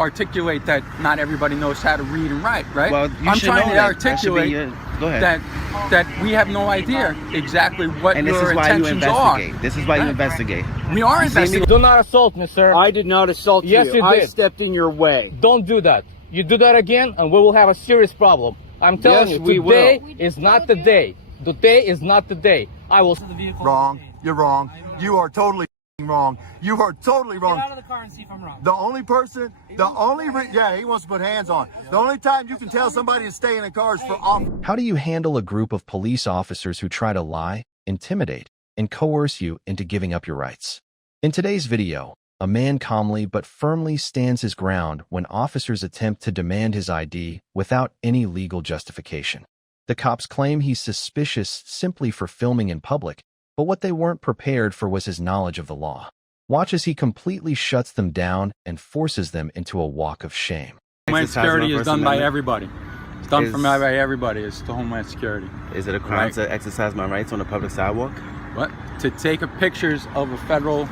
articulate that not everybody knows how to read and write, right? Well, I'm trying to articulate that we have no idea exactly what your intentions are. This is why you investigate. We are investigating. Do not assault me, sir. I did not assault you. Yes, you did. I stepped in your way. Don't do that. You do that again, and we will have a serious problem. I'm telling you, today is not the day. Today is not the day. I will. Wrong. You're wrong. You are totally wrong. You are totally wrong. Get out of the car and see if I'm wrong. The only person, yeah, he wants to put hands on. The only time you can tell somebody to stay in a car is for off. How do you handle a group of police officers who try to lie, intimidate, and coerce you into giving up your rights? In today's video, a man calmly but firmly stands his ground when officers attempt to demand his ID without any legal justification. The cops claim he's suspicious simply for filming in public, but what they weren't prepared for was his knowledge of the law. Watch as he completely shuts them down and forces them into a walk of shame. Homeland Security is done by everybody. It's done by everybody. It's the Homeland Security. Is it a crime to exercise my rights on a public sidewalk? What? To take pictures of a federal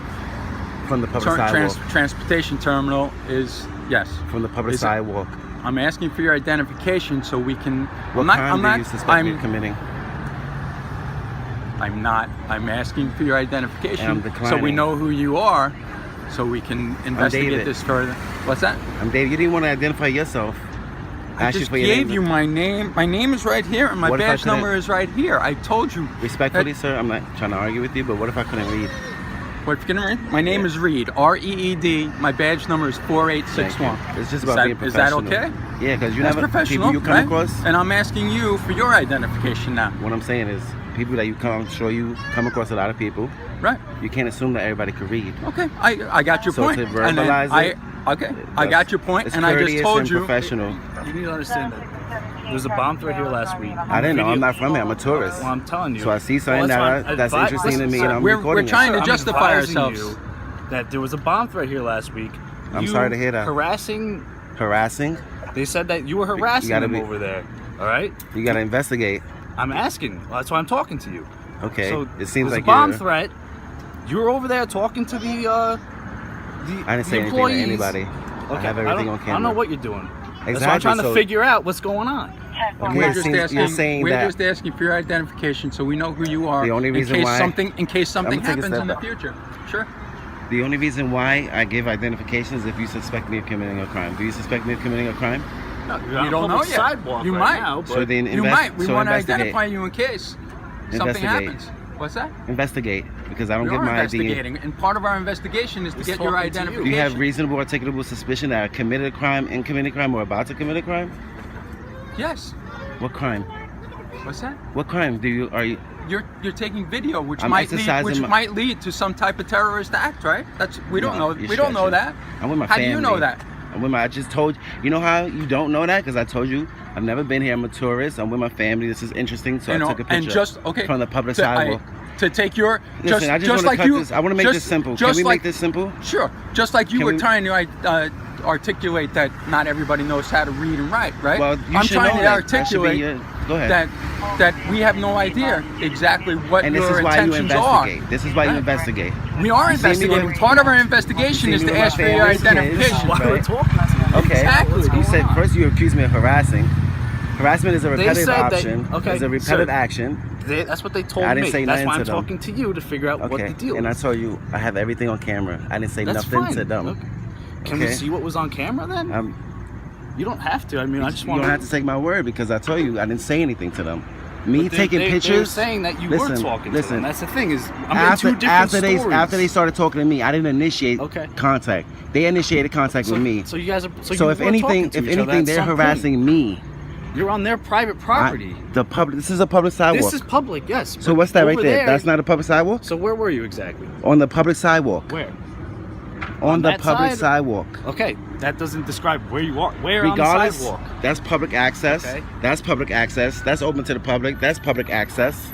from the public sidewalk transportation terminal is yes. From the public sidewalk. I'm asking for your identification so we can. What crime do you suspect me of committing? I'm not. I'm asking for your identification and so we know who you are, so we can investigate this further. What's that? I'm Dave. You didn't want to identify yourself. I just gave you my name. My name is right here, and my badge number is right here. I told you. Respectfully, sir, I'm not trying to argue with you, but what if I couldn't read? What if you couldn't read? My name is Reed. R-E-E-D. My badge number is 4861. It's just about being professional. Is that okay? Yeah, because you That's never professional, people you come across. And I'm asking you for your identification now. What I'm saying is, people that you come, I'm sure you come across a lot of people. Right. You can't assume that everybody could read. Okay, I got your point. So to verbalize I got your point, and I just told you. Professional. You need to understand that there's a bomb threat here last week. I didn't know. I'm not from here. I'm a tourist. Well, I'm telling you. So I see something that's interesting to me, and I'm recording We're trying to justify ourselves. That there was a bomb threat here last week. I'm sorry to hear that. Harassing. They said that you were harassing them over there. All right. You got to investigate. I'm asking. That's why I'm talking to you. Okay. So it seems like a bomb threat. You were over there talking to the I didn't say anything to anybody. Okay. I have everything on camera. I don't know what you're doing. Exactly. That's why I'm trying to figure out what's going on. Okay, we're just asking for your identification so we know who you are. The only reason in case something happens in the future. Sure. The only reason why I give identification is if you suspect me of committing a crime. Do you suspect me of committing a crime? No, you don't know yet. You might. Now, so then you might. We want to identify you in case something happens. What's that? Investigate, because I don't give my investigating, and part of our investigation is to get your identification. Do you have reasonable, articulable suspicion that I committed a crime, in committing a crime, or about to commit a crime? Yes. What crime? What's that? What crime are you? You're taking video, which might lead to some type of terrorist act, right? We don't know. We don't know that. I'm with my family. How do you know that? I just told you know how you don't know that, because I told you I've never been here. I'm a tourist. I'm with my family. This is interesting, so I took a picture from the public sidewalk. To take your listen, I just want to cut this. I want to make this simple. Can we make this simple? Sure. Just like you were trying to articulate that not everybody knows how to read and write, right? Well, I'm trying to articulate go ahead. that we have no idea exactly what your intentions are. This is why you investigate. We are investigating. Part of our investigation is to ask for your identification. Okay. Exactly. You said first you accused me of harassing. Harassment is a repetitive option. It's a repetitive action. That's what they told me. I didn't say That's why nothing I'm to them. talking to you to figure out what the deal is. And I told you I have everything on camera. I didn't say nothing to them. Okay. Can we see what was on camera then? You don't have to. I mean, I just want. You don't have to take my word, because I told you I didn't say anything to them. Me taking pictures. They're saying that you were talking to them. That's the thing is, after they started talking to me, I didn't initiate contact. They initiated contact with me. So you guys are. So if anything, they're harassing me. You're on their private property. This is a public sidewalk. This is public, yes. So what's that right there? That's not a public sidewalk? So where were you exactly? On the public sidewalk. Where? On the public sidewalk. Okay, that doesn't describe where you are. Where on the sidewalk? That's public access. Okay. That's public access. That's open to the public. That's public access.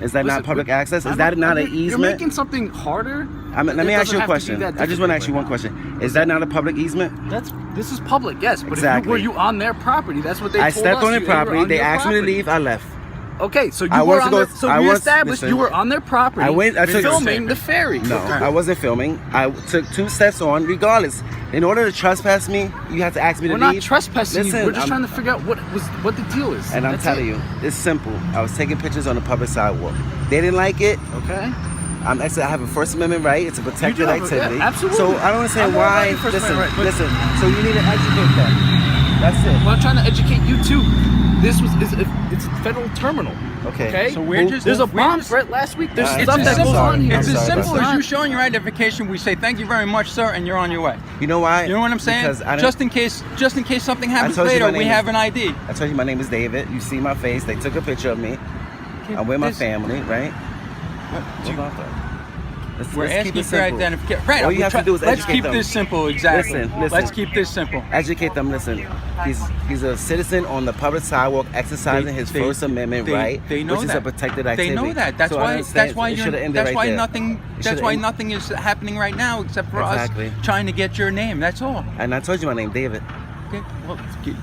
Is that not public access? Is that not an easement? You're making something harder. Let me ask you a question. I just want to ask you one question. Is that not a public easement? This is public, yes. But were you on their property? That's what they told us. I stepped on their property. They asked me to leave. I left. Okay, so you were on their, so we established you were on their property. I took filming the ferry. No, I wasn't filming. I took 2 steps on. Regardless, in order to trespass me, you have to ask me to leave. We're not trespassing you. We're just trying to figure out what the deal is. And I'm telling you, it's simple. I was taking pictures on the public sidewalk. They didn't like it. Okay. I have a First Amendment right. It's a protected activity. Absolutely. So I don't understand why. Listen. So you need to educate them. That's it. Well, I'm trying to educate you too. It's a federal terminal. Okay. So there's a bomb threat last week. There's stuff that goes on here. It's as simple as you showing your identification. We say thank you very much, sir, and you're on your way. You know why? You know what I'm saying? Just in case something happens later, we have an ID. I told you my name is David. You see my face. They took a picture of me. I'm with my family, right? We're asking for identification. Right. All you have to do is educate them. Let's keep this simple. Exactly. Listen. Let's keep this simple. Educate them. Listen. He's a citizen on the public sidewalk exercising his First Amendment right, they know which is a protected activity. They know that. That's why nothing is happening right now except for us trying to get your name. That's all. And I told you my name, David. Okay. Well,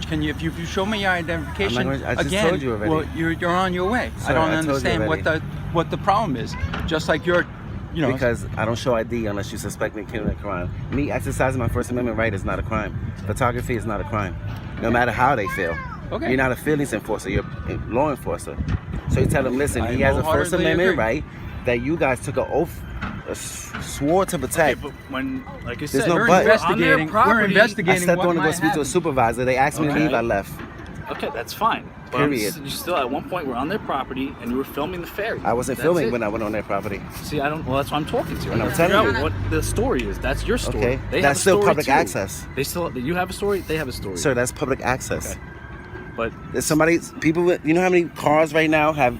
can you, if you show me your identification I just told you already. well, you're on your way. Sir, I don't understand what the problem is. Just like you're, because I don't show ID unless you suspect me of committing a crime. Me exercising my First Amendment right is not a crime. Photography is not a crime, no matter how they feel. Okay. You're not a feelings enforcer. You're a law enforcer. So you tell them, listen, he has a First Amendment right that you guys took an oath, swore to protect. Okay, but when, like I said, we're investigating. I stepped on to go speak to a supervisor. They asked me to leave. I left. Okay, that's fine. But Period. You still, at one point, were on their property and you were filming the ferry. I wasn't filming when I went on their property. See, well, that's why I'm talking to you. And I'm telling you what the story is. That's your story. Okay, they that's still public access. You have a story. They have a story. Sir, that's public access. Okay. But there's people. You know how many cars right now have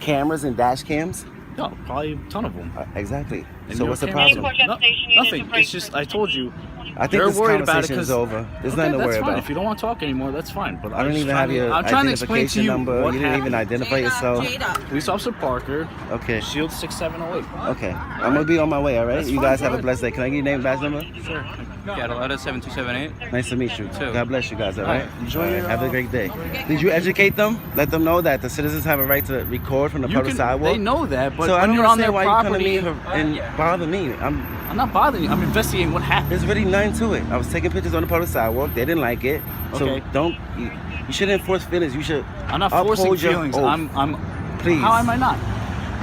cameras and dash cams? No, probably a ton of them. Exactly. And so what's the problem? Nothing. It's just I told you. I think this conversation is over. There's nothing to worry about. If you don't want to talk anymore, that's fine. But I don't even have your identification number. You didn't even identify yourself. Police Officer Parker. Okay. Shield 6708. Okay. I'm gonna be on my way. All right. You guys have a blessed day. Can I get your name, badge number? Sure. Cataletta 7278. Nice to meet you. Too. God bless you guys. All right. Enjoy. Have a great day. Did you educate them? Let them know that the citizens have a right to record from the public sidewalk. They know that, but so when you're on their property, you come to me and bother me. I'm not bothering you. I'm investigating what happened. There's really nothing to it. I was taking pictures on the public sidewalk. They didn't like it. Okay. So you shouldn't enforce feelings. You should. I'm not forcing feelings. Please. How am I not?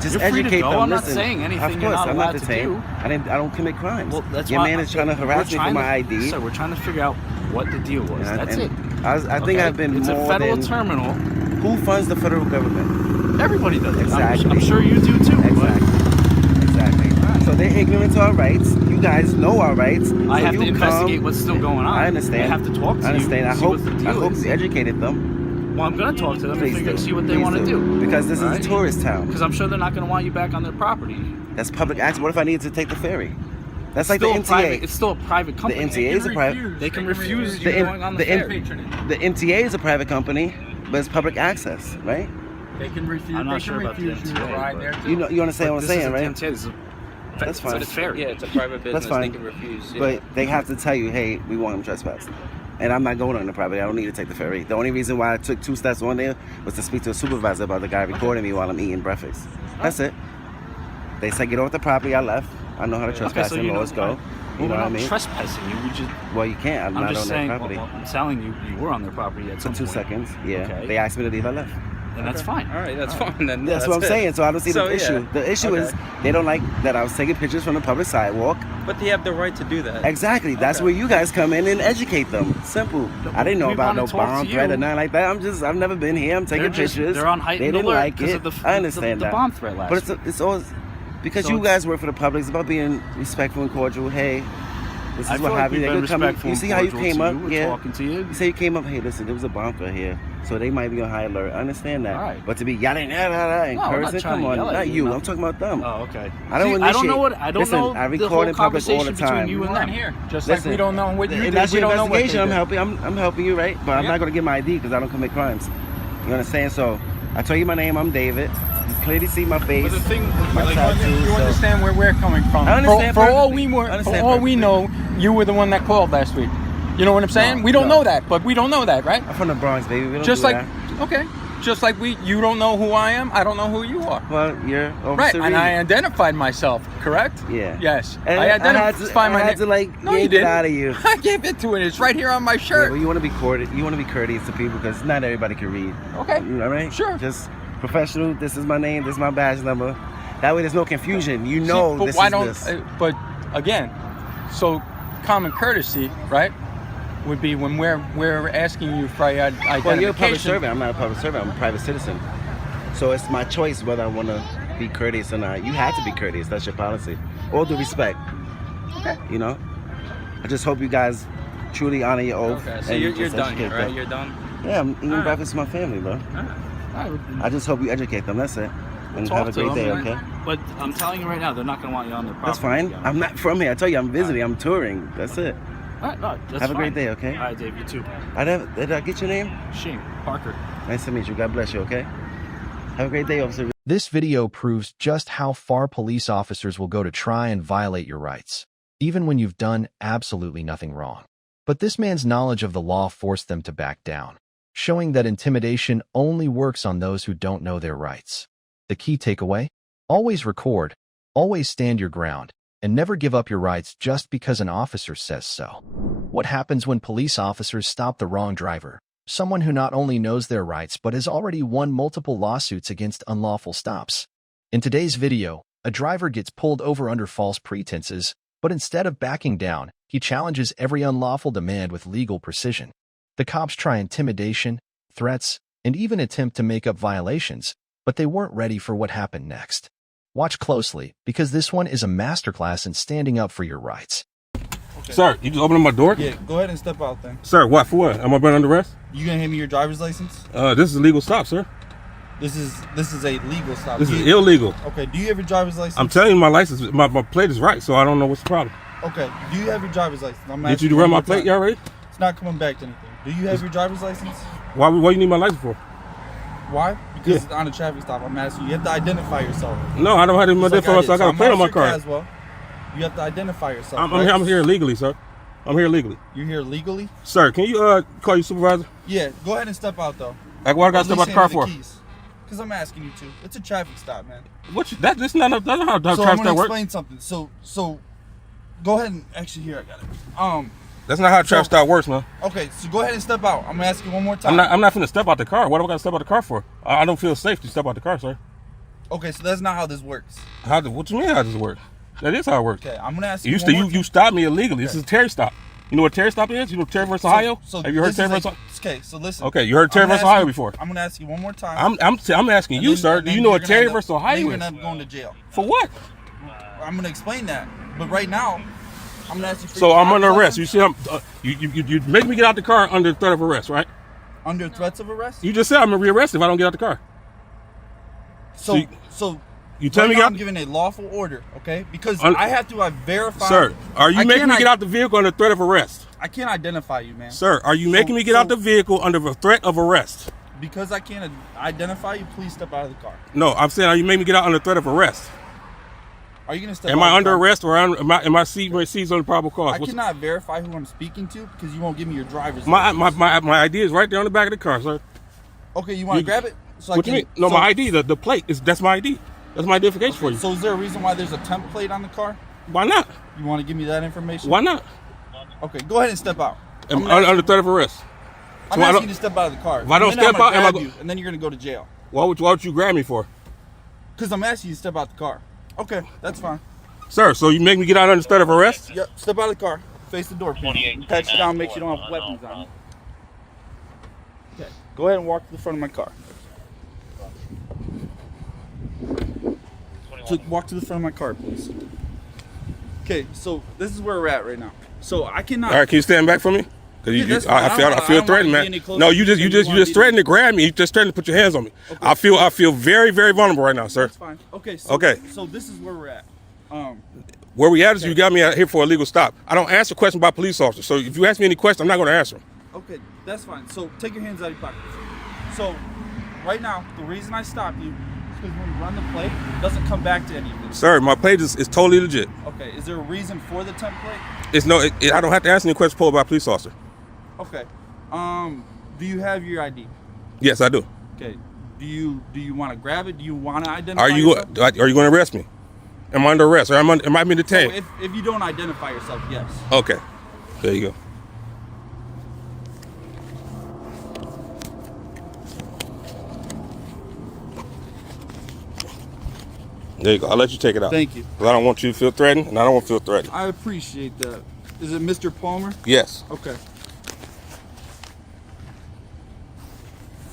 Just You're free educate to go. them. I'm not Listen, saying anything of you're course, not I'm allowed not to detained. do. I don't commit crimes. Well, that's Your why man is trying to harass me for my ID. So we're trying to figure out what the deal was. That's it. I think I've been It's more a federal than, terminal. Who funds the federal government? Everybody does. Exactly. I'm sure you do too. Exactly. So they're ignorant to our rights. You guys know our rights. I have to investigate what's still going on. I understand. I have to talk to you. I understand. I hope you educated them. Well, I'm going to talk to them and see what they want to do. Because this is a tourist town. Because I'm sure they're not going to want you back on their property. That's public access. What if I needed to take the ferry? That's like the MTA. It's still a private company. The MTA is a private. They can refuse you going on the ferry. The MTA is a private company, but it's public access, right? They can refuse. I'm not sure about the MTA. You understand what I'm saying, right? That's fine. It's fair. Yeah, it's a private business. That's fine. They can refuse. Yeah. But they have to tell you, hey, we want him trespassed. And I'm not going on the property. I don't need to take the ferry. The only reason why I took 2 steps on there was to speak to a supervisor about the guy recording me while I'm eating breakfast. That's it. They said get off the property. I left. I know how to trespass and laws go. You know what I mean? Trespassing you. Well, you can't. I'm not on their property. I'm telling you, you were on their property at some point. 2 seconds. Yeah. Okay. They asked me to leave. I left. And that's fine. All right, that's fine. Then that's what I'm saying. So I don't see the issue. Yeah. The issue is they don't like that I was taking pictures from the public sidewalk. But they have the right to do that. Exactly. That's where you guys come in and educate them. Simple. I didn't know about no bomb threat or nothing like that. I've never been here. I'm taking pictures. They're on heightened alert. They didn't like it. I understand the bomb threat last week. But it's always because you guys work for the public. It's about being respectful and cordial. Hey, this is what happened. You see how you came up? Yeah. Talking to you. You say you came up. Hey, listen, there was a bomb threat here. So they might be on high alert. I understand that. Right. But to be yelling and cursing, come on, not you. I'm talking about them. Oh, okay. I don't know. I record in public all the time. You and them here. Just listen, like we don't know what you did. That's we your don't know what investigation. I'm helping you, right? But I'm not going to get my ID because I don't commit crimes. You understand? So I tell you my name. I'm David. You clearly see my face. But the thing, my tattoo, you understand where we're coming from. I understand. For all we know, you were the one that called last week. You know what I'm saying? We don't know that, but we don't know that, right? I'm from the Bronx, baby. We don't just do like that. Okay. Just like you don't know who I am, I don't know who you are. Well, you're right, and I identified myself, correct? Yeah. Yes. And I identified my name. I had to like no, you get it didn't. out of you. I gave it to it. It's right here on my shirt. Yeah, well, you want to be courteous. You want to be courteous to people because not everybody can read. Okay. You know what I mean? Sure. Just professional. This is my name. This is my badge number. That way, there's no confusion. You know, but but again, so common courtesy, right? Would be when we're asking you for identification. Well, you're a public servant. I'm not a public servant. I'm a private citizen. So it's my choice whether I want to be courteous or not. You have to be courteous. That's your policy. All due respect. Okay. You know? I just hope you guys truly honor your oath. Okay. So and you're done here, right? them. You're done? Yeah, I'm eating breakfast with my family, bro. I just hope you educate them. That's it. And have a great day, okay? But I'm telling you right now, they're not going to want you on their property. That's fine. I'm not from here. I tell you, I'm visiting. I'm touring. That's it. All right, no, that's have a fine. great day, okay? All right, Dave, you too. Did I get your name? Shane Parker. Nice to meet you. God bless you, okay? Have a great day, officer. This video proves just how far police officers will go to try and violate your rights, even when you've done absolutely nothing wrong. But this man's knowledge of the law forced them to back down, showing that intimidation only works on those who don't know their rights. The key takeaway? Always record, always stand your ground, and never give up your rights just because an officer says so. What happens when police officers stop the wrong driver? Someone who not only knows their rights but has already won multiple lawsuits against unlawful stops. In today's video, a driver gets pulled over under false pretenses, but instead of backing down, he challenges every unlawful demand with legal precision. The cops try intimidation, threats, and even attempt to make up violations, but they weren't ready for what happened next. Watch closely, because this one is a masterclass in standing up for your rights. Okay. Sir, you just opening my door? Yeah, go ahead and step out then. Sir, what? For what? Am I being under arrest? You gonna hand me your driver's license? This is a legal stop, sir. This is a legal stop. This is illegal. Okay, do you have your driver's license? I'm telling you my license, my plate is right, so I don't know what's the problem. Okay, do you have your driver's license? I'm Did you run my plate yet already? It's not coming back to anything. Do you have your driver's license? Why you need my license for? Why? Because it's on a traffic stop. I'm asking you. You have to identify yourself. No, I don't have to identify myself. I got a plate on my car. As well. You have to identify yourself. I'm here illegally, sir. I'm here legally. You're here legally? Sir, can you call your supervisor? Yeah, go ahead and step out though. Like what I got to step out the car for? Because I'm asking you to. It's a traffic stop, man. That's not how traffic stop works. So I'm gonna explain something. So go ahead and actually here I got it. That's not how traffic stop works, man. Okay, so go ahead and step out. I'm gonna ask you one more time. I'm not finna step out the car. What do I gotta step out the car for? I don't feel safe to step out the car, sir. Okay, so that's not how this works. What you mean how does it work? That is how it works. Okay, I'm gonna ask you. You stopped me illegally. Okay. This is a Terry stop. You know what Terry stop is? You know Terry versus Ohio? So have you heard Terry versus? Okay, so listen. Okay, you heard Terry versus Ohio before. I'm gonna ask you one more time. I'm asking you, sir. Do you know what Terry versus Ohio is? You're gonna end up going to jail. For what? I'm gonna explain that, but right now, I'm gonna ask you. So I'm under arrest. You see, you make me get out the car under threat of arrest, right? Under threats of arrest? You just said I'm gonna be arrested if I don't get out the car. So you tell me I'm giving a lawful order, okay? Because I have to verify. Sir, are you making me get out the vehicle under threat of arrest? I can't identify you, man. Sir, are you making me get out the vehicle under the threat of arrest? Because I can't identify you, please step out of the car. No, I'm saying, are you making me get out under threat of arrest? Are you gonna step? Am I under arrest or am I seized on the probable cause? I cannot verify who I'm speaking to because you won't give me your driver's license. My ID is right there on the back of the car, sir. Okay, you want to grab it? So what you mean? No, my ID, the plate that's my ID. That's my identification for you. So is there a reason why there's a temp plate on the car? Why not? You want to give me that information? Why not? Okay, go ahead and step out. Under threat of arrest. I'm asking you to step out of the car. If I don't step out, and then you're gonna go to jail. Why would you grab me for? Because I'm asking you to step out the car. Okay, that's fine. Sir, so you make me get out under threat of arrest? Yep. Step out of the car. Face the door, please. Patch it down. Make sure you don't have weapons on you. Okay. Go ahead and walk to the front of my car. So walk to the front of my car, please. Okay, so this is where we're at right now. So I cannot. All right, can you stand back for me? Because I feel threatened, man. No, you just threatened to grab me. You just threatened to put your hands on me. Okay. I feel very, very vulnerable right now, sir. That's fine. Okay. So this is where we're at. Where we at is you got me out here for a legal stop. I don't answer questions by police officers. So if you ask me any questions, I'm not going to answer them. Okay, that's fine. So take your hands out of your pockets. So right now, the reason I stopped you is because when you run the plate, it doesn't come back to anything. Sir, my plate is totally legit. Okay, is there a reason for the temp plate? I don't have to answer any questions posed by a police officer. Okay. Do you have your ID? Yes, I do. Okay. Do you want to grab it? Do you want to identify Are you yourself? going to arrest me? Am I under arrest? Or am I being detained? So if you don't identify yourself, yes. Okay. There you go. There you go. I'll let you take it out. Thank you. Because I don't want you to feel threatened, and I don't want to feel threatened. I appreciate that. Is it Mr. Palmer? Yes. Okay.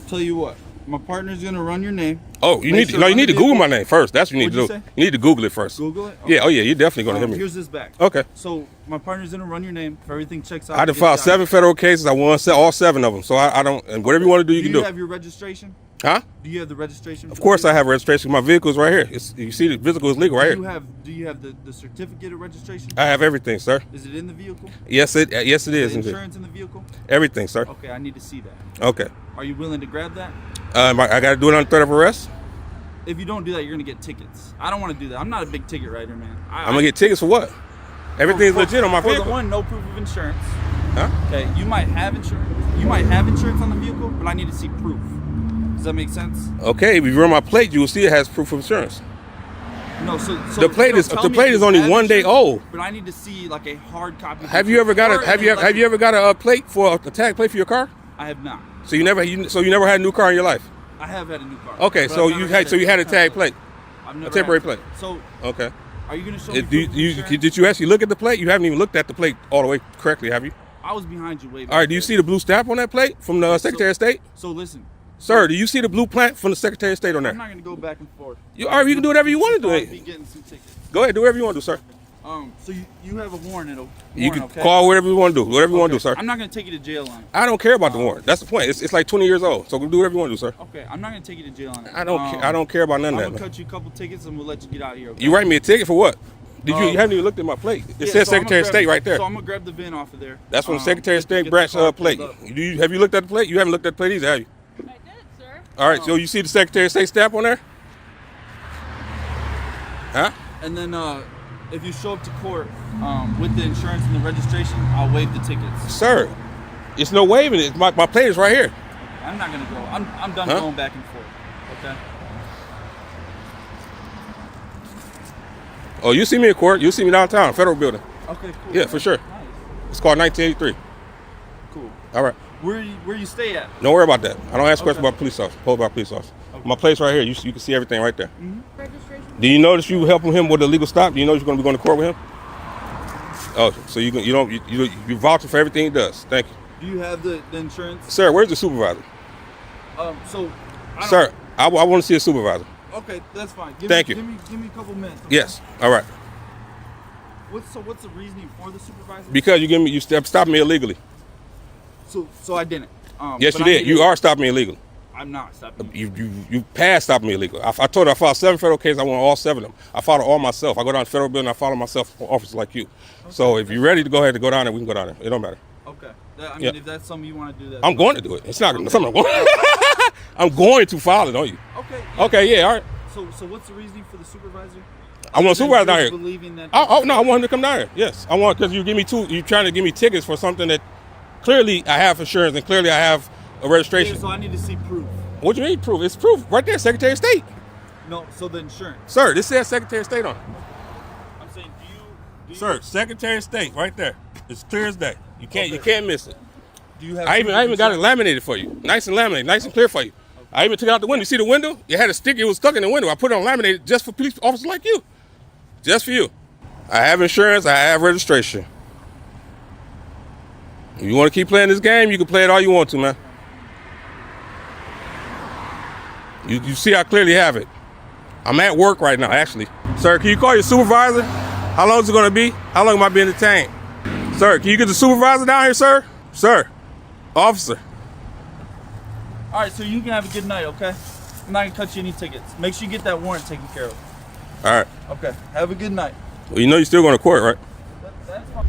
Tell you what, my partner's gonna run your name. Oh, you need to Google my name first. That's what you need to do. You need to Google it first. Google it? Okay. Yeah. Oh yeah. You're definitely gonna hear me. Here's this back. Okay. So my partner's gonna run your name. If everything checks out, I done filed 7 federal cases. I won all 7 of them. So I don't. And whatever you want to do, you can do. Do you have your registration? Huh? Do you have the registration? Of course I have registration. My vehicle is right here. You see the vehicle is legal right here. Do you have the certificate of registration? I have everything, sir. Is it in the vehicle? Yes, it is. The insurance in the vehicle? Everything, sir. Okay, I need to see that. Okay. Are you willing to grab that? I got to do it on threat of arrest. If you don't do that, you're gonna get tickets. I don't want to do that. I'm not a big ticket writer, man. I'm gonna get tickets for what? Everything's legit on my vehicle. For the one, no proof of insurance. Huh? Okay, you might have insurance. You might have insurance on the vehicle, but I need to see proof. Does that make sense? Okay, if you run my plate, you will see it has proof of insurance. No, so the plate is only 1 day old. But I need to see like a hard copy. Have you ever got a plate for a tag plate for your car? I have not. So you never had a new car in your life? I have had a new car. Okay, so you had a tag plate, a temporary plate. So okay. Are you gonna show me? Did you actually look at the plate? You haven't even looked at the plate all the way correctly, have you? I was behind you way back. All right. Do you see the blue stamp on that plate from the Secretary of State? So listen. Sir, do you see the blue plant from the Secretary of State on there? I'm not going to go back and forth. You can do whatever you want to do. Be getting some tickets. Go ahead, do whatever you want to do, sir. So you have a warrant. You can call whatever you want to do. Whatever you want to do, sir. I'm not going to take you to jail on it. I don't care about the warrant. That's the point. It's like 20 years old. So do whatever you want to do, sir. Okay, I'm not going to take you to jail on it. I don't care about none of that. I'm going to cut you a couple tickets and we'll let you get out of here. Okay? You write me a ticket for what? You haven't even looked at my plate. It says Secretary of State right there. So I'm going to grab the VIN off of there. That's from the Secretary of State branch plate. Have you looked at the plate? You haven't looked at the plate either, have you? I did, sir. All right, so you see the Secretary of State stamp on there? Huh? And then if you show up to court with the insurance and the registration, I'll waive the tickets. Sir, it's no waiving it. My plate is right here. I'm not going to go. I'm done going back and forth. Okay? Oh, you see me in court. You see me downtown, Federal Building. Okay, cool. Yeah, for sure. Nice. It's called 1983. Cool. All right. Where you stay at? Don't worry about that. I don't ask questions about police officers. Okay. My place right here. You can see everything right there. Mm-hmm. Registration. Do you notice you were helping him with a legal stop? Do you know you're going to be going to court with him? Oh, so you vouching for everything he does. Thank you. Do you have the insurance? Sir, where's the supervisor? Sir, I want to see a supervisor. Okay, that's fine. Thank you. Give me a couple minutes. Okay? Yes. All right. What's the reasoning for the supervisor? Because you stopped me illegally. So I didn't. Yes, you did. You are stopping me illegally. I'm not stopping you passed stopping me illegal. I told you I filed 7 federal cases. I won all 7 of them. I filed all myself. I go down to the federal building. I follow myself for officers like you. Okay. So if you're ready to go ahead and go down there, we can go down there. It don't matter. Okay. If that's something you want to do, that. I'm going to do it. It's not something I'm going. I'm going to file it on you. Okay. Yeah. Okay. Yeah. All right. So what's the reasoning for the supervisor? I want a supervisor down here. Believing that no, I want him to come down here. Yes, I want, because you're trying to give me tickets for something that clearly I have insurance and clearly I have a registration. Yeah, so I need to see proof. What do you mean proof? It's proof right there, Secretary of State. No, so the insurance. Sir, this says Secretary of State on it. I'm saying, do you? Sir, Secretary of State right there. It's clear as day. You can't miss it. Do you have? I even got it laminated for you, nice and laminated, nice and clear for you. I even took it out the window. You see the window? It had a sticker. It was stuck in the window. I put it on laminated just for police officers like you. Just for you. I have insurance. I have registration. If you want to keep playing this game, you can play it all you want to, man. You see I clearly have it. I'm at work right now, actually. Sir, can you call your supervisor? How long is it going to be? How long am I being detained? Sir, can you get the supervisor down here, sir? Sir, officer. All right, so you can have a good night, okay? I'm not gonna cut you any tickets. Make sure you get that warrant taken care of. All right. Okay, have a good night. Well, you know you're still going to court, right?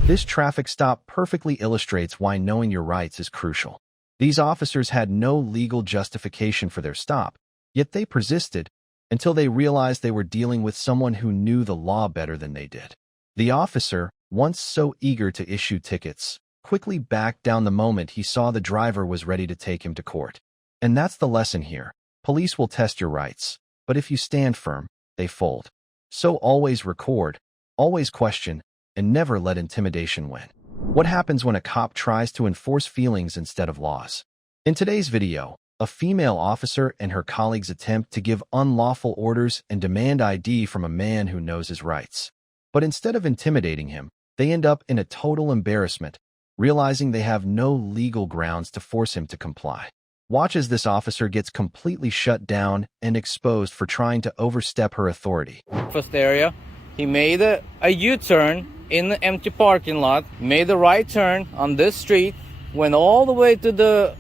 This traffic stop perfectly illustrates why knowing your rights is crucial. These officers had no legal justification for their stop, yet they persisted until they realized they were dealing with someone who knew the law better than they did. The officer, once so eager to issue tickets, quickly backed down the moment he saw the driver was ready to take him to court. And that's the lesson here. Police will test your rights, but if you stand firm, they fold. So always record, always question, and never let intimidation win. What happens when a cop tries to enforce feelings instead of laws? In today's video, a female officer and her colleagues attempt to give unlawful orders and demand ID from a man who knows his rights. But instead of intimidating him, they end up in a total embarrassment, realizing they have no legal grounds to force him to comply. Watch as this officer gets completely shut down and exposed for trying to overstep her authority. First area, he made a U-turn in the empty parking lot, made the right turn on this street, went all the way to the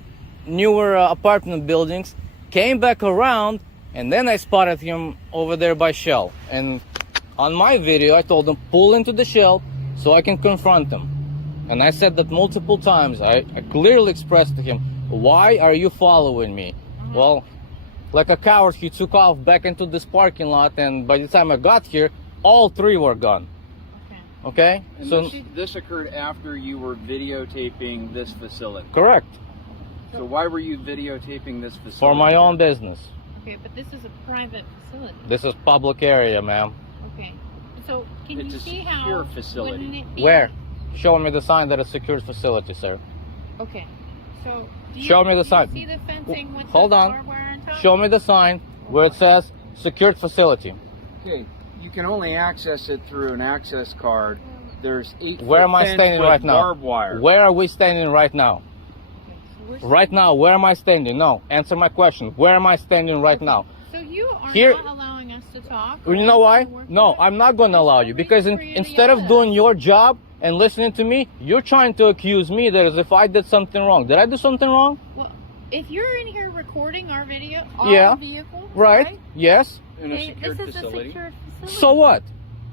newer apartment buildings, came back around, and then I spotted him over there by Shell. And on my video, I told him pull into the Shell so I can confront him. And I said that multiple times. I clearly expressed to him, why are you following me? Well, like a coward, he took off back into this parking lot, and by the time I got here, all three were gone. Okay? And So this occurred after you were videotaping this facility. correct. So why were you videotaping this facility? For my own business. Okay, but this is a private facility. This is public area, ma'am. Okay. So can It's you a see secure how facility. wouldn't it be- Where? Show me the sign that it's a secured facility, sir. Okay. So do you, Show me the do sign. You see the fencing with Hold the on. barbed wire on top? Show me the sign where it says secured facility. Okay, you can only access it through an access card. There's 8 Where am I standing right now? Barbed wire. Where are we standing right now? Right now, where am I standing? No, answer my question. Where am I standing right now? So you are Here- not allowing us to talk? You know why? No, I'm not going to allow you, because instead of doing your job and listening to me, you're trying to accuse me that as if I did something wrong. Did I do something wrong? Well, if you're in here recording our video, Yeah. our vehicle, Right? Yes. In a Okay, secured this is facility. a secured facility. So what?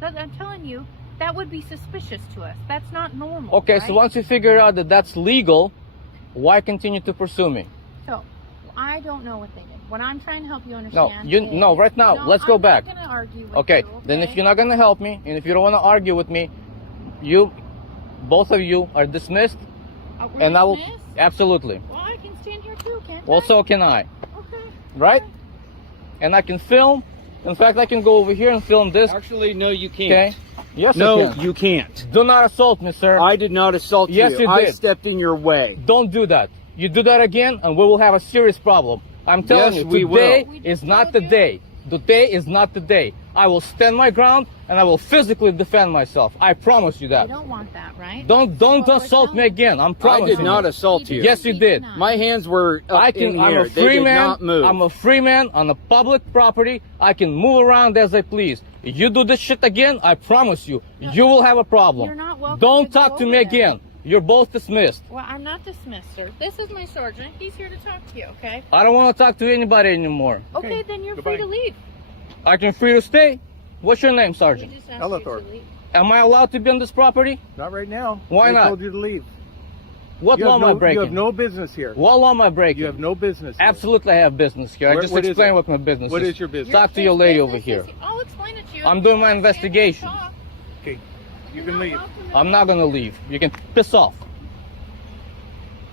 I'm telling you, that would be suspicious to us. That's not normal. Okay, right? so once you figure out that that's legal, why continue to pursue me? So, I don't know what they did. What I'm trying to help you No, understand. no, right now, No, let's go I'm back. not gonna argue with Okay, you, then if okay? you're not going to help me, and if you don't want to argue with me, both of you are dismissed, We're and I will, dismissed? absolutely. Well, I can stand here too, can't Well, I? so can I, Okay. right? And I can film. In fact, I can go over here and film this. Actually, no, you can't. Okay? Yes, I No, can. you can't. Do not assault me, sir. I did not assault Yes, you I did. stepped in your way. Don't do that. You do that again, and we will have a serious problem. I'm telling Yes, you, we today will. is not the day. Today is not the day. I will stand my ground, and I will physically defend myself. I promise you You that. don't want that, right? Don't What we're assault me telling- again. I'm I promising did not you. assault you. Yes, you did. My hands were up in I'm here. a They free did man. not move. I'm a free man on a public property. I can move around as I please. You do this shit again, I promise you, you will have a problem. You're not welcome Don't to talk go to me over there. again. You're both dismissed. Well, I'm not dismissed, sir. This is my sergeant. He's here to talk to you, okay? I don't want to talk to anybody anymore. Okay, then you're free to leave. I can free to stay. What's your name, We Sergeant? just asked you to leave. Am I allowed to be on this property? Not right now. Why They not? told you to leave. What law am I breaking? You have no business here. What law am I breaking? You have no business here. Absolutely, I have business here. I What- just what is explained it? what my business What is. is your business? Talk to your lady over here. I'll explain it to you. I'm doing my Stand here and investigation. talk. Okay, you You're can not leave. welcome to I'm not gonna leave. You can piss off.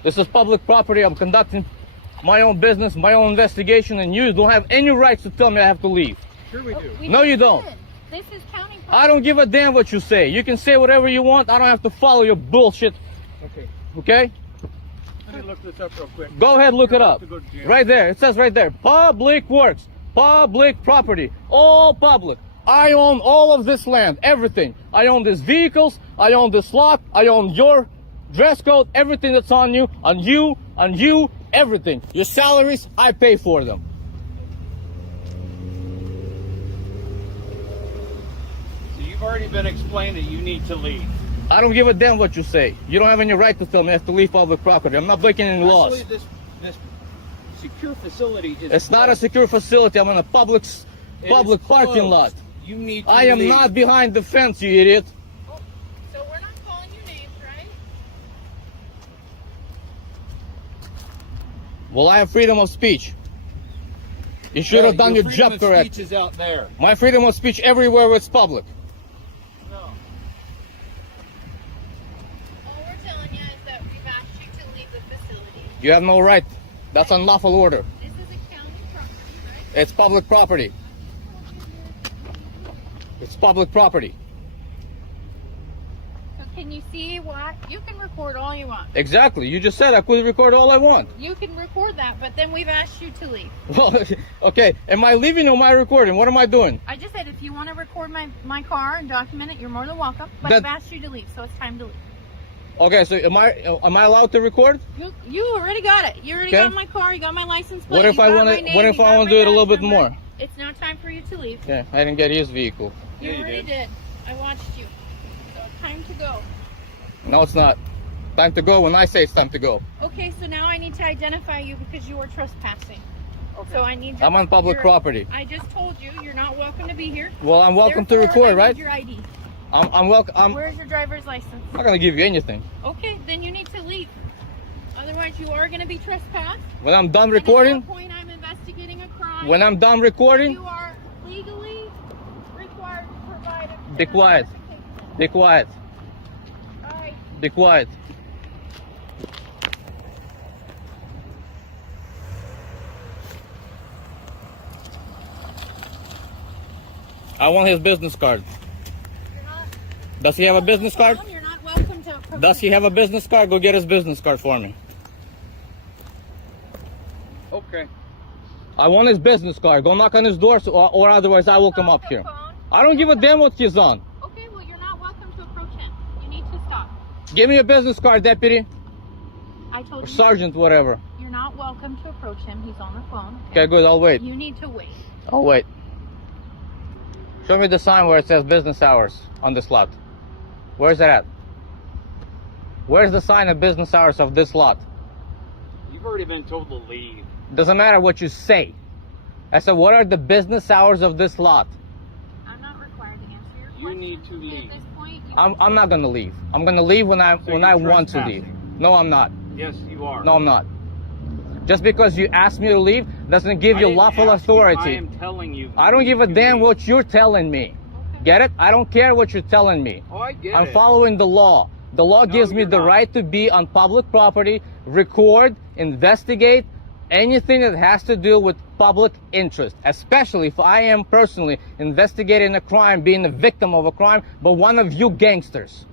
This is public property. I'm conducting my own business, my own investigation, and you don't have any rights to tell me I have to leave. Sure we do. We No, you just don't. did. This is county property. I don't give a damn what you say. You can say whatever you want. I don't have to follow your bullshit. Okay, Okay? let me look this up real quick. Go ahead, look it up. To go to jail. Right there. It says right there. Public works. Public property. All public. I own all of this land. Everything. I own these vehicles. I own this lot. I own your dress code. Everything that's on you. On you. Everything. Your salaries, I pay for them. So you've already been explained that you need to leave. I don't give a damn what you say. You don't have any right to tell me I have to leave public property. I'm not breaking any laws. Actually, this secure facility is. It's not a secure facility. I'm in a public It is parking closed. lot. You need to I am leave. not behind the fence, you idiot. So we're not calling you names, right? Well, I have freedom of speech. You should have done your freedom job of correct. Speech is out there. My freedom of speech everywhere where it's public. No. All we're telling you is that we've asked you to leave the facility. You have no right. That's unlawful order. This is a county property. It's public property. It's public property. So can you see what? You can record all you want. Exactly. You just said I could record all I want. You can record that, but then we've asked you to leave. Well, okay. Am I leaving or am I recording? What am I doing? I just said if you want to record my car and document it, you're more than welcome. But I've asked you to leave, so it's time to leave. Okay, so am I allowed to record? You already got it. You already got my car. You got my license plate. What if I want to? What if I want to do it a little bit more? It's now time for you to leave. Yeah, I didn't get his vehicle. You already did. I watched you. So it's time to go. No, it's not. Time to go when I say it's time to go. Okay, so now I need to identify you because you are trespassing. Okay. So I need. I'm on public property. I just told you you're not welcome to be here. Well, I'm welcome to Therefore, record, I right? need your ID. I'm welcome. Where's your driver's license? I'm not gonna give you anything. Okay, then you need to leave. Otherwise, you are gonna be trespassed. When I'm done recording. At that point, I'm investigating a crime. When I'm done recording. You are legally required to provide a. Be quiet. Be quiet. All right. Be quiet. I want his business card. Does he have a business card? You're not welcome to. Does he have a business card? Go get his business card for me. Okay. I want his business card. Go knock on his door, or otherwise I will come up here. I don't give a damn what he's on. Okay, well, you're not welcome to approach him. You need to stop. Give me a business card, deputy. I told Or you. sergeant, whatever. You're not welcome to approach him. He's on the phone. Okay, good. I'll wait. You need to wait. I'll wait. Show me the sign where it says business hours on this lot. Where's it at? Where's the sign of business hours of this lot? You've already been told to leave. Doesn't matter what you say. I said, what are the business hours of this lot? I'm not required to answer your You question. need to leave. At this point, I'm not gonna leave. I'm gonna leave when I want to leave. No, I'm not. Yes, you are. No, I'm not. Just because you asked me to leave doesn't give you lawful authority. I am telling you. I don't give a damn what you're telling me. Get it? I don't care what you're telling me. Oh, I get I'm it. following the law. The law gives me the right to be on public property, record, investigate anything that has to do with public interest, especially if I am personally investigating a crime, being a victim of a crime, but one of you gangsters.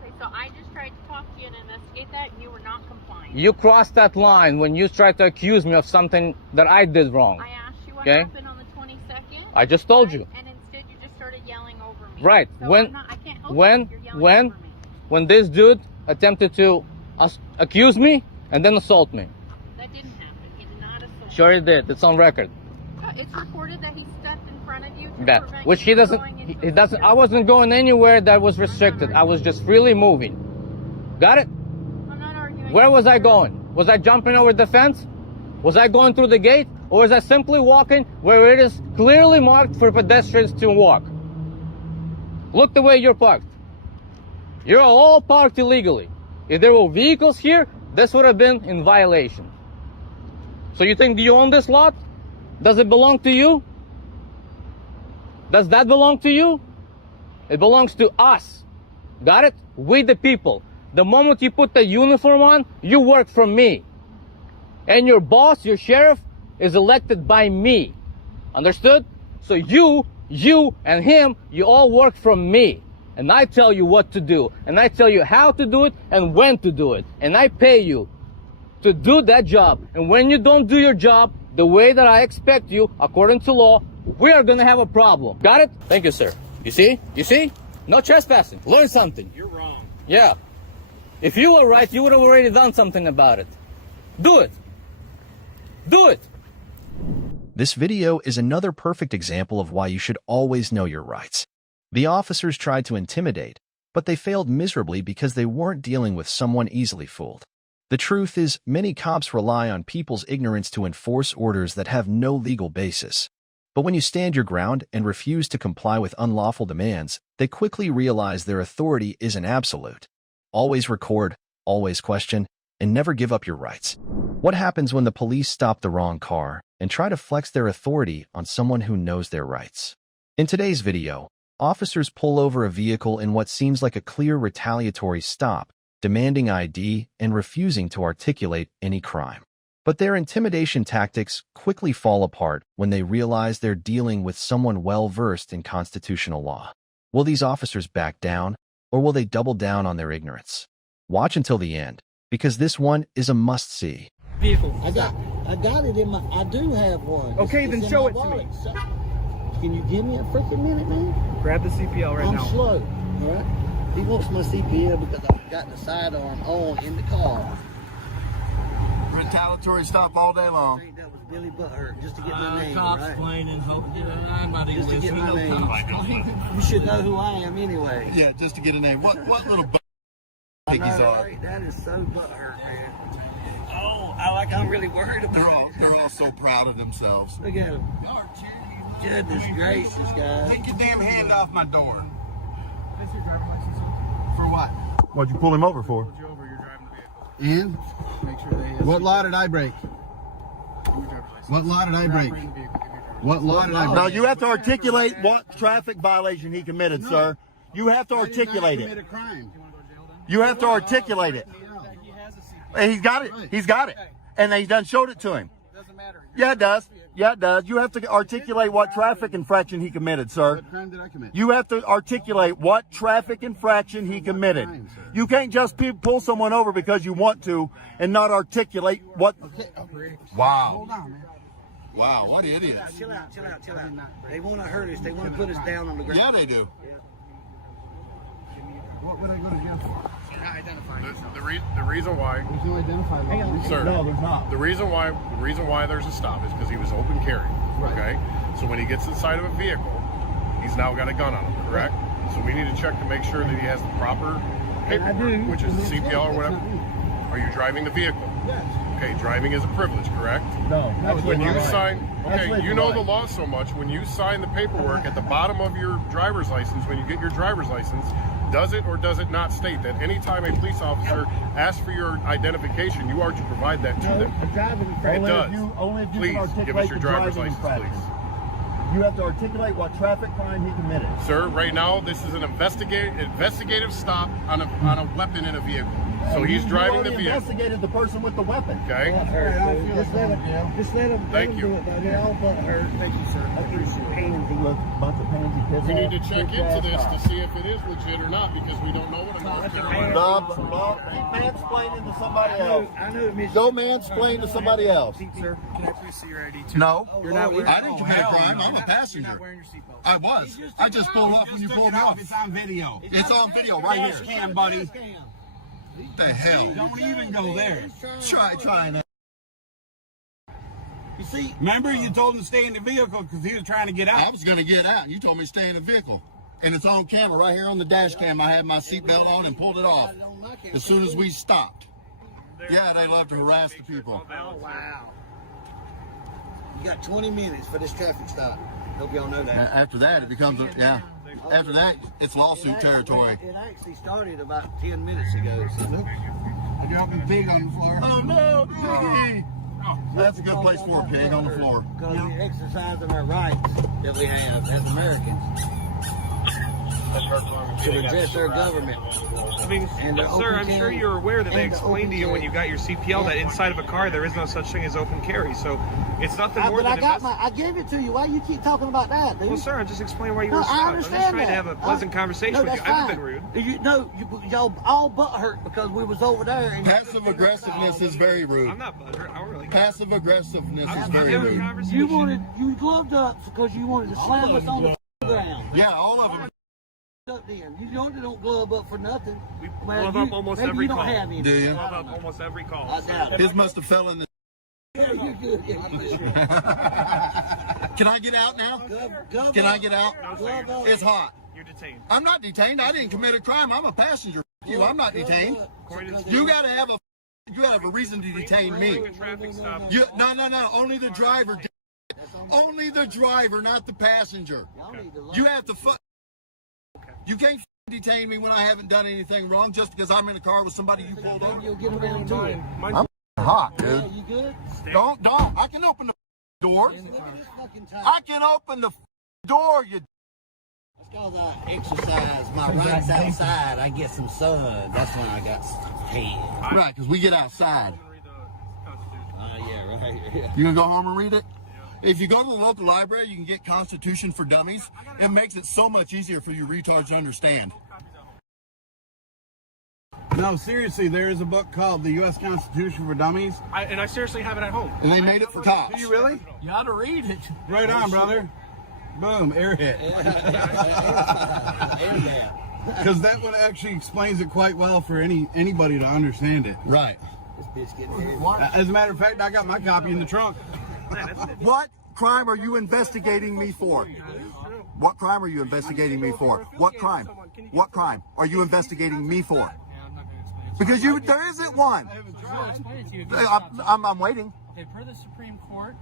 Okay, so I just tried to talk to you and investigate that, and you were not complying. You crossed that line when you tried to accuse me of something that I did wrong. I asked you what Okay? happened on the 22nd. I just told you. And instead you just started yelling over me. Right. So I can't help you. You're yelling over me. When this dude attempted to accuse me and then assault me. That didn't happen. He did not assault. Sure he did. It's on record. It's recorded that he stepped in front of you to That prevent which you he from doesn't. going into He doesn't. I wasn't going anywhere that was restricted. I was just freely moving. Got it? I'm not arguing. Where was I going? Was I jumping over the fence? Was I going through the gate? Or was I simply walking where it is clearly marked for pedestrians to walk? Look the way you're parked. You're all parked illegally. If there were vehicles here, this would have been in violation. So you think you own this lot? Does it belong to you? Does that belong to you? It belongs to us. Got it? We the people. The moment you put the uniform on, you work for me. And your boss, your sheriff, is elected by me. Understood? So you and him, you all work for me. And I tell you what to do. And I tell you how to do it and when to do it. And I pay you to do that job. And when you don't do your job the way that I expect you, according to law, we are gonna have a problem. Got it? Thank you, sir. You see? You see? No trespassing. Learn something. You're wrong. Yeah. If you were right, you would have already done something about it. Do it. Do it. This video is another perfect example of why you should always know your rights. The officers tried to intimidate, but they failed miserably because they weren't dealing with someone easily fooled. The truth is, many cops rely on people's ignorance to enforce orders that have no legal basis. But when you stand your ground and refuse to comply with unlawful demands, they quickly realize their authority isn't absolute. Always record, always question, and never give up your rights. What happens when the police stop the wrong car and try to flex their authority on someone who knows their rights? In today's video, officers pull over a vehicle in what seems like a clear retaliatory stop, demanding ID and refusing to articulate any crime. But their intimidation tactics quickly fall apart when they realize they're dealing with someone well-versed in constitutional law. Will these officers back down, or will they double down on their ignorance? Watch until the end, because this one is a must-see. Vehicle. I got it in my. I do have one. Okay, it's then show it to me. So, can you give me a freaking minute, man? Grab the CPL right now. I'm slow. All right. He wants my CPL because I've got the sidearm on in the car. Retaliatory stop all day long. That was Billy Butthurt just to get my name, Cops right? complaining, just to get my name. You should know who I am anyway. Yeah, just to get a name. What little piggies are? That is so butthurt, man. Oh, I'm really worried about They're all so proud of themselves. Look at them. Goodness gracious, guys. Take your damn hand off my door. Is your driver's license? For what? What'd you pull him over for? Pulled you over, you're driving the vehicle. And Make sure they have what law did I break? your driver's license. What law did I break? Operating the vehicle, give me your driver's What law did I break? No, you have to articulate what traffic violation he committed, sir. You have to articulate Commit a it. crime. You have to articulate it. He has a seat. And he's got it. He's got it. And they done showed it to him. Doesn't matter. Yeah, it does. Yeah, it does. You have to articulate what traffic infraction he committed, sir. What crime did I commit? You have to articulate what traffic infraction he committed. You can't just pull someone over because you want to and not articulate what. Wow. Hold on, man. Wow, what idiots. Chill out. They want to hurt us. They want to put us down on the ground. Yeah, they do. What would I go to jail for? The reason why, There's no identified law. sir, No, there's not. the reason why there's a stop is because he was open carry. Okay, so when he gets inside of a vehicle, he's now got a gun on him, correct? So we need to check to make sure that he has the proper paperwork, which is the CPL or whatever. Are you driving the vehicle? Yes. Okay, driving is a privilege, correct? No. When you sign, okay, That's you know right. the law so much. When you sign the paperwork at the bottom of your driver's license, when you get your driver's license, does it or does it not state that anytime a police officer asks for your identification, you are to provide that to them? A driving infraction. It does. Only if you Please can articulate give us your the driver's driving license, infraction. please. You have to articulate what traffic crime he committed. Sir, right now this is an investigative stop on a weapon in a vehicle. So he's driving the You vehicle. investigated the person with the weapon. Okay. Just let him Thank you. do it, though. They're all butthurt. Thank you, sir. I appreciate it. Pansy, look, bunch of pansy kids. We need to check into this to see if it is legit or not because we don't know what a North Carolina. Mansplaining to somebody else. I knew it missed. Go mansplain to somebody else. Sir, can I please see your ID too? No. You're not wearing. I didn't commit a crime. I'm a You're passenger. not wearing your seatbelt. I was. I just pulled off when you pulled off. It's on video. It's on video right here. Cam, buddy. What the hell? Don't even go there. Trying to. You see, Remember, you told him to stay in the vehicle because he was trying to get out. I was going to get out, and you told me to stay in the vehicle. And it's on camera right here on the dash cam. I had my seatbelt on and pulled it off as soon as we stopped. Yeah, they love to harass the people. oh wow. You got 20 minutes for this traffic stop. Hope y'all know that. After that, it becomes yeah. After that, it's lawsuit territory. It actually started about 10 minutes ago. So. You're dropping pig on the floor. Oh no, piggy! That's a good place for a pig on the floor. Because we're exercising our rights that we have as Americans to redress our government. I mean, sir, I'm sure you're aware that they explained to you when you got your CPL that inside of a car there is no such thing as open carry. So it's nothing more than I gave it to you. Why you keep talking about that, dude? Well, sir, I just explained why you No, were I stopped. I'm understand just trying to that. have a pleasant conversation with you. I haven't been rude. Y'all all butt hurt because we was over there. And Passive aggressiveness is very rude. I'm not butthurt. I don't really. Passive aggressiveness is I'm very having a rude. conversation. you gloved up because you wanted to slam us on the ground. Yeah, all of them. Up then. You don't glove up for nothing. We Well, glove up almost maybe every you don't call. have any. Do you? Glove up almost every call. I doubt it. His must have fell in the. Yeah, you're good. Can I get out now? Glove Can I up. get out? Glove up. It's hot. You're detained. I'm not detained. I didn't commit a crime. I'm a passenger. You, I'm not detained. You gotta have a reason to detain me. A traffic stop. No. Only the driver. Only the driver, not the passenger. You have to. You can't detain me when I haven't done anything wrong just because I'm in a car with somebody you pulled over. You'll get around to it. I'm hot, dude. Yeah, you good? Don't. I can open the door. I can open the door. You. That's because I exercise my rights outside. I get some sun. That's when I got paid. Right, because we get outside. Yeah. right here. You gonna go home and read it? If you go to the local library, you can get Constitution for Dummies. It makes it so much easier for you retards to understand. No, seriously, there is a book called The U.S. Constitution for Dummies. And I seriously have it at home. And they made it for cops. Do you really? You ought to read it. Right on, brother. Boom, air hit. Because that one actually explains it quite well for anybody to understand it. Right. As a matter of fact, I got my copy in the trunk. What crime are you investigating me for? What crime are you investigating me for? What crime? What crime are you investigating me for? Because there isn't one. I'm waiting. Okay, per the Supreme Court,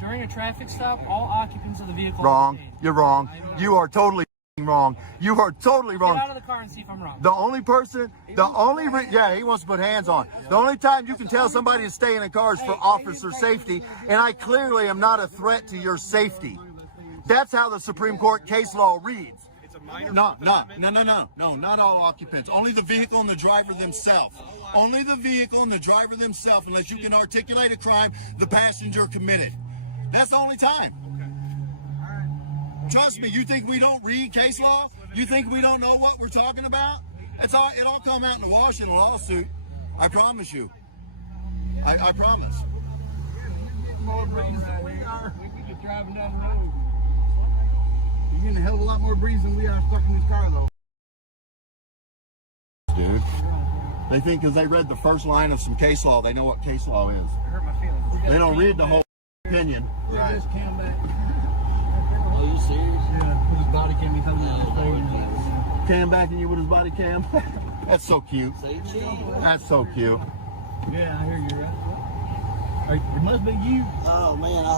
during a traffic stop, all occupants of the vehicle. Wrong. You're wrong. You are totally wrong. You are totally wrong. Get out of the car and see if I'm wrong. The only person, yeah, he wants to put hands on. The only time you can tell somebody to stay in a car is for officer safety, and I clearly am not a threat to your safety. That's how the Supreme Court case law reads. No, not all occupants. Only the vehicle and the driver themselves. Only the vehicle and the driver themselves, unless you can articulate a crime the passenger committed. That's the only time. Trust me, you think we don't read case law? You think we don't know what we're talking about? It all come out in the wash in a lawsuit. I promise you. I promise. More breeze than we are. We could just driving down the road. You're getting a hell of a lot more breeze than we are stuck in this car, though. Dude. They think because they read the first line of some case law, they know what case law is. It hurt my feelings. They don't read the whole opinion. Right. Just came back. Oh, you serious? Yeah, his body cam, he coming out of Cam backing you with his body cam? That's so cute. That's so cute. Yeah, I hear you, right? It must be you. Oh man, I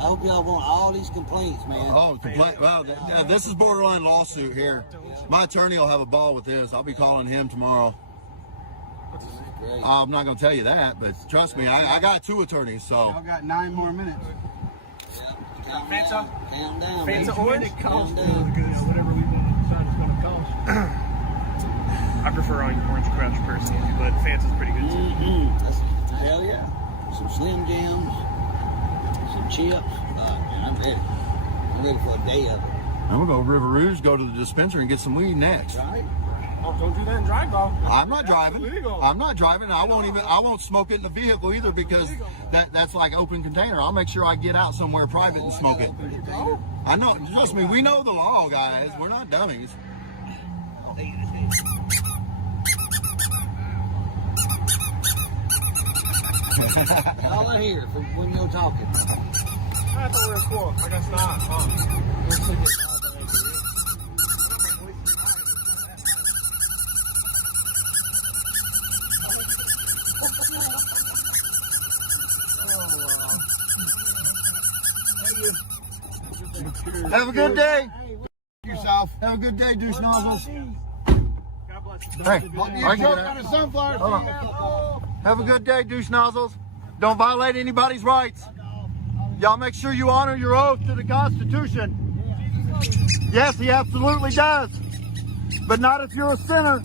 hope y'all want all these complaints, man. Oh, complaint! Wow, this is borderline lawsuit here. My attorney will have a ball with this. I'll be calling him tomorrow. I'm not going to tell you that, but trust me, I got 2 attorneys, so. I got 9 more minutes. Fanta? Calm down. Fanta orange? Calm down. Whatever we want to decide it's going to cost. I prefer Orange Crush personally, but Fanta's pretty good too. Hell yeah. Some Slim Jims, some chips. Man, I'm ready. I'm ready for a day of it. I'm going to go to River Rouge, go to the dispensary, and get some weed next. Right? Oh, don't do that and drive, though. I'm not driving. I'm not driving. I won't smoke it in the vehicle either because that's like open container. I'll make sure I get out somewhere private and smoke it. I know. Trust me, we know the law, guys. We're not dummies. All I hear from when you're talking. I thought we were cool. I guess not. Have a good day. Yourself. Have a good day, douche nozzles. God bless you. Hey, You're choking on a sunflower. have a good day, douche nozzles. Don't violate anybody's rights. Y'all make sure you honor your oath to the Constitution. Yes, he absolutely does. But not if you're a sinner.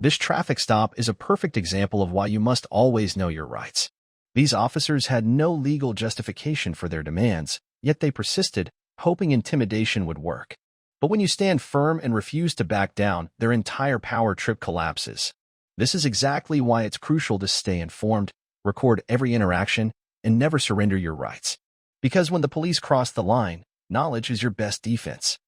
This traffic stop is a perfect example of why you must always know your rights. These officers had no legal justification for their demands, yet they persisted, hoping intimidation would work. But when you stand firm and refuse to back down, their entire power trip collapses. This is exactly why it's crucial to stay informed, record every interaction, and never surrender your rights. Because when the police cross the line, knowledge is your best defense.